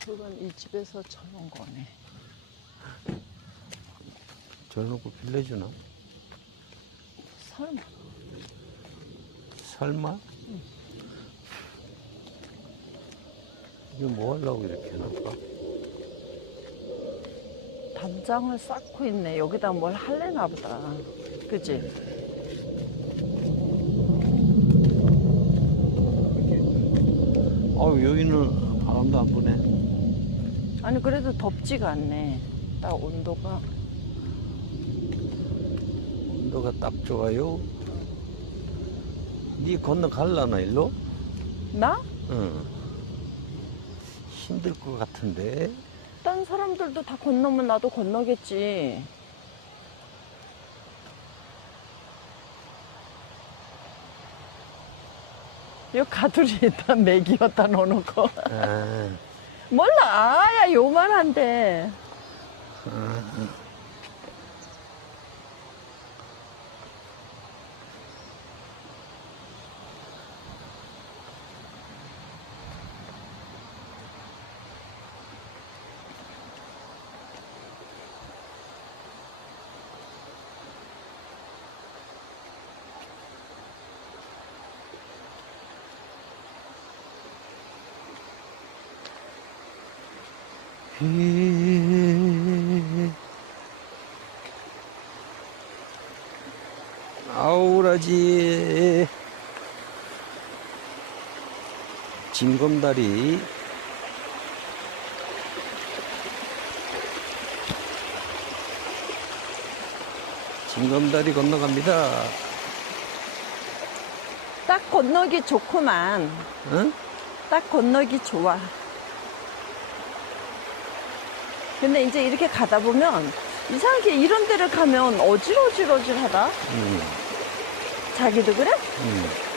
그건 이 집에서 쳐놓은 거네. 저놓고 빌려주나? 설마. 설마? 이거 뭐 하려고 이렇게 해놓을까? 담장을 쌓고 있네. 여기다 뭘 할래나 보다. 그지? 아유, 여기는 바람도 안 부네. 아니, 그래도 덥지가 않네. 딱 온도가. 온도가 딱 좋아요. 니 건너 갈라나, 일로? 나? 응. 힘들 것 같은데. 딴 사람들도 다 건너면 나도 건너겠지. 이 가두리 일단 맥이었다 넣어놓고. 아, 몰라. 야, 요만한데. 휘. 아우라지. 징검다리. 징검다리 건너갑니다. 딱 건너기 좋구만. 응? 딱 건너기 좋아. 근데 이제 이렇게 가다 보면 이상하게 이런 데를 가면 어질어질어질하다. 응. 자기도 그래? 응.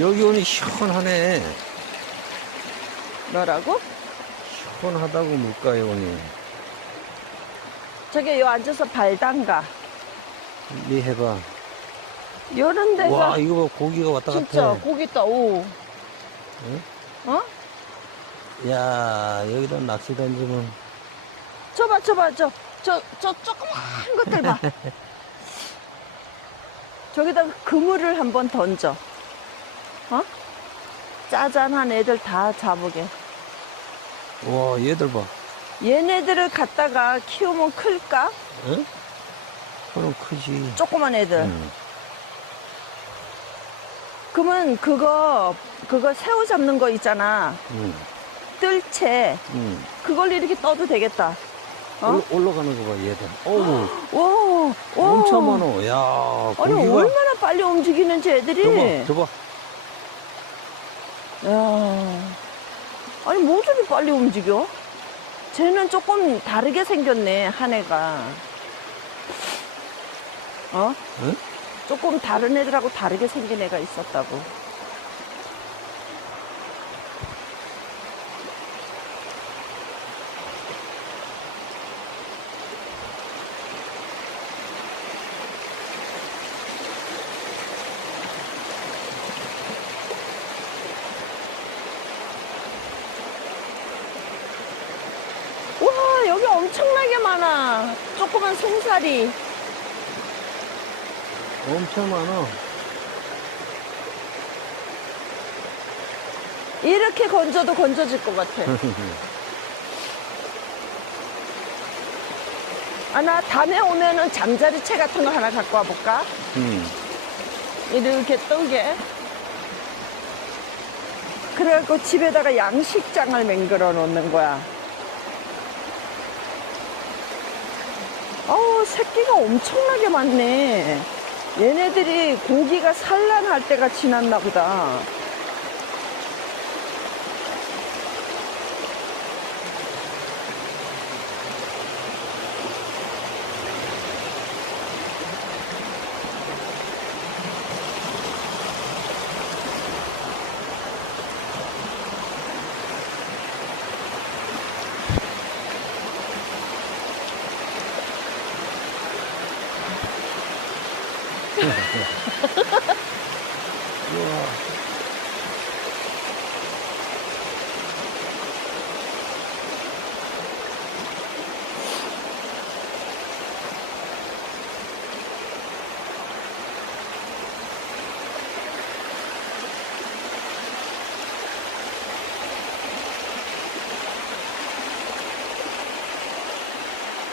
여기 오니 시원하네. 뭐라고? 시원하다고 물가에 오니. 저기 요 앉아서 발 담가. 니 해봐. 요런 데가 와, 이거 봐, 고기가 왔다 진짜 갔다. 고기 있다. 오. 응? 어? 야, 여기다 낚시 던지면. 저봐 저봐 저 저 저 조그만 것들 봐. 저기다 그물을 한번 던져. 어? 짜잔한 애들 다 잡으게. 와, 얘들 봐. 얘네들을 갖다가 키우면 클까? 응? 그럼 크지. 조그만 애들. 응. 그러면 그거 그거 새우 잡는 거 있잖아. 응. 뜰채. 응. 그걸 이렇게 떠도 되겠다. 어? 올- 올라가는 거 봐, 얘들. 어우, 와, 와. 엄청 많어. 야, 아니 고기가. 얼마나 빨리 움직이는지 애들이. 저봐, 저봐. 야. 아니 뭐 저리 빨리 움직여? 쟤는 조금 다르게 생겼네 한 애가. 어? 응? 조금 다른 애들하고 다르게 생긴 애가 있었다고. 와 여기 엄청나게 많아. 조그만 송사리. 엄청 많아. 이렇게 건져도 건져질 것 같아. 아, 나 다음에 오면은 잠자리 채 같은 거 하나 갖고 와볼까? 응. 이렇게 뜨게. 그래갖고 집에다가 양식장을 맹글어 놓는 거야. 어우, 새끼가 엄청나게 많네. 얘네들이 고기가 산란할 때가 지났나 보다.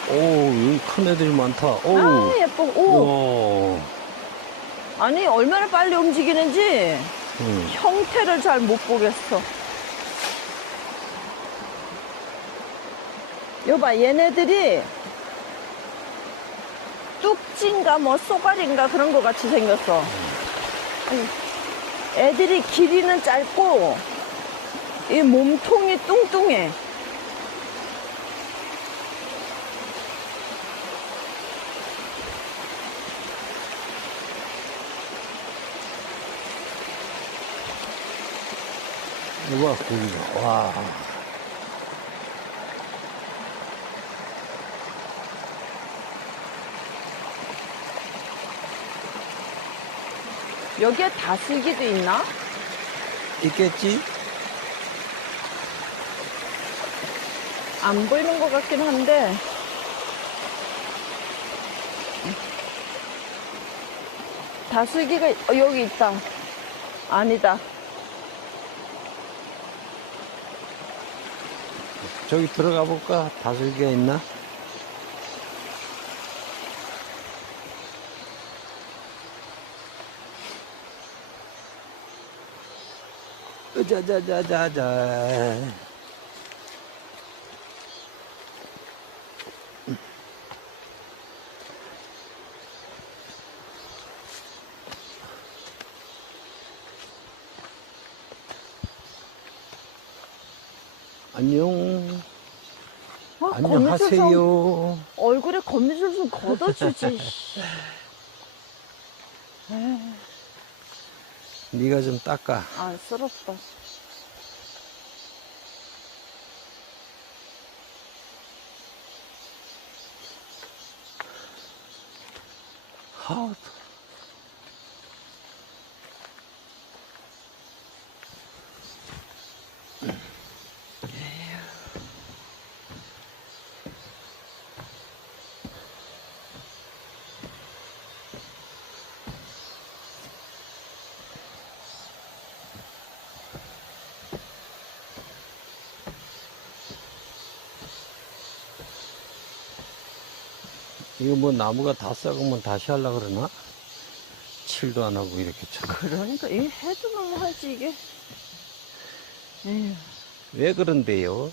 오, 여기 큰 애들이 많다. 오. 아, 예뻐. 오. 우와. 아니, 얼마나 빨리 움직이는지 응. 형태를 잘 못 보겠어. 여봐, 얘네들이 뚝진가 뭐 쏘가리인가 그런 거 같이 생겼어. 애들이 길이는 짧고 이 몸통이 뚱뚱해. 우와, 고기가. 와. 여기에 다슬기도 있나? 있겠지? 안 보이는 것 같긴 한데. 다슬기가 어, 여기 있다. 아니다. 저기 들어가 볼까? 다슬기가 있나? 으자자자자자. 안녕. 아, 좀 안녕하세요. 얼굴에 거미줄 좀 걷어주지. 네가 좀 닦아. 안쓰럽다. 아우, 이거 뭐 나무가 다 썩으면 다시 하려고 그러나? 칠도 안 하고 이렇게 쳐. 그러니까 이 해두면 하지 이게. 에휴. 왜 그런데요?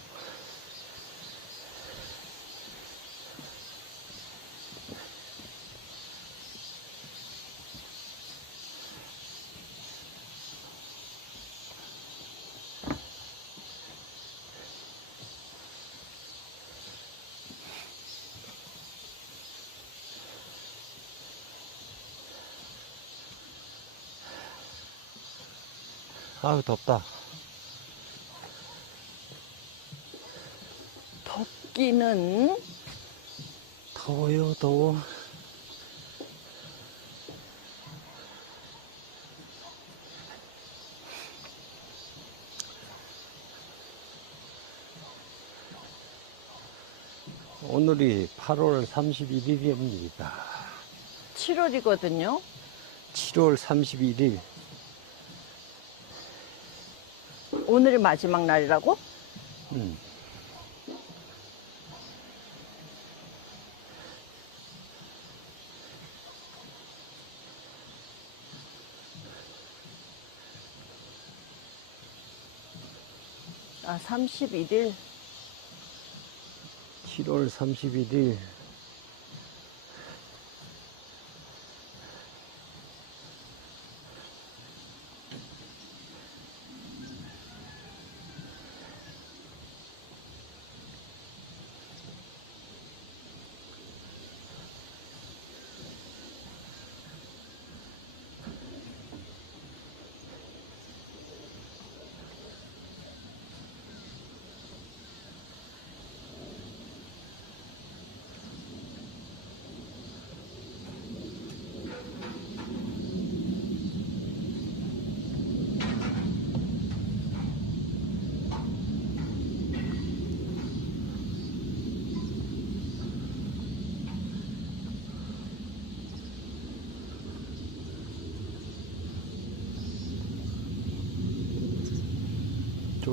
아우 덥다. 덥기는 더워요 더워. 오늘이 8월 31일입니다. 7월이거든요. 7월 31일. 오늘이 마지막 날이라고? 음. 아, 31일. 7월 31일.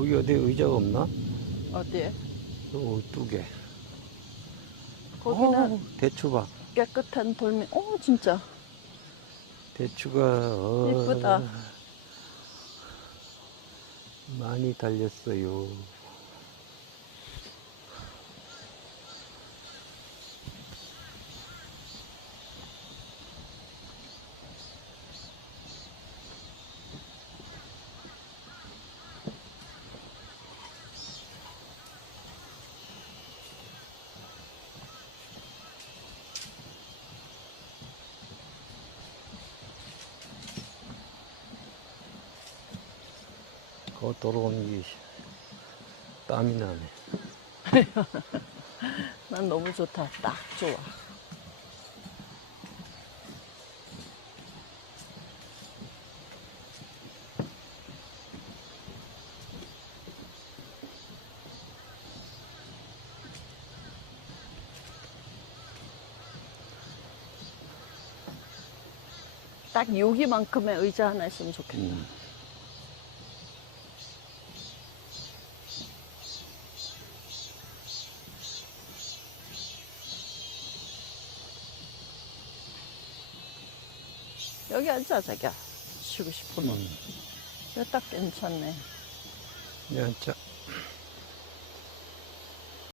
저기 어디 의자가 없나? 어디에? 요두 개. 거기는 어우, 대추봐. 깨끗한 돌멩이. 오, 진짜. 대추가 어, 예쁘다. 많이 달렸어요. 거 돌아오는 게 땀이 나네. 난 너무 좋다. 딱 좋아. 딱 여기만큼의 의자 하나 있으면 좋겠다. 음. 여기 앉아, 자기야. 쉬고 싶으면. 음. 여기 딱 괜찮네. 야, 자,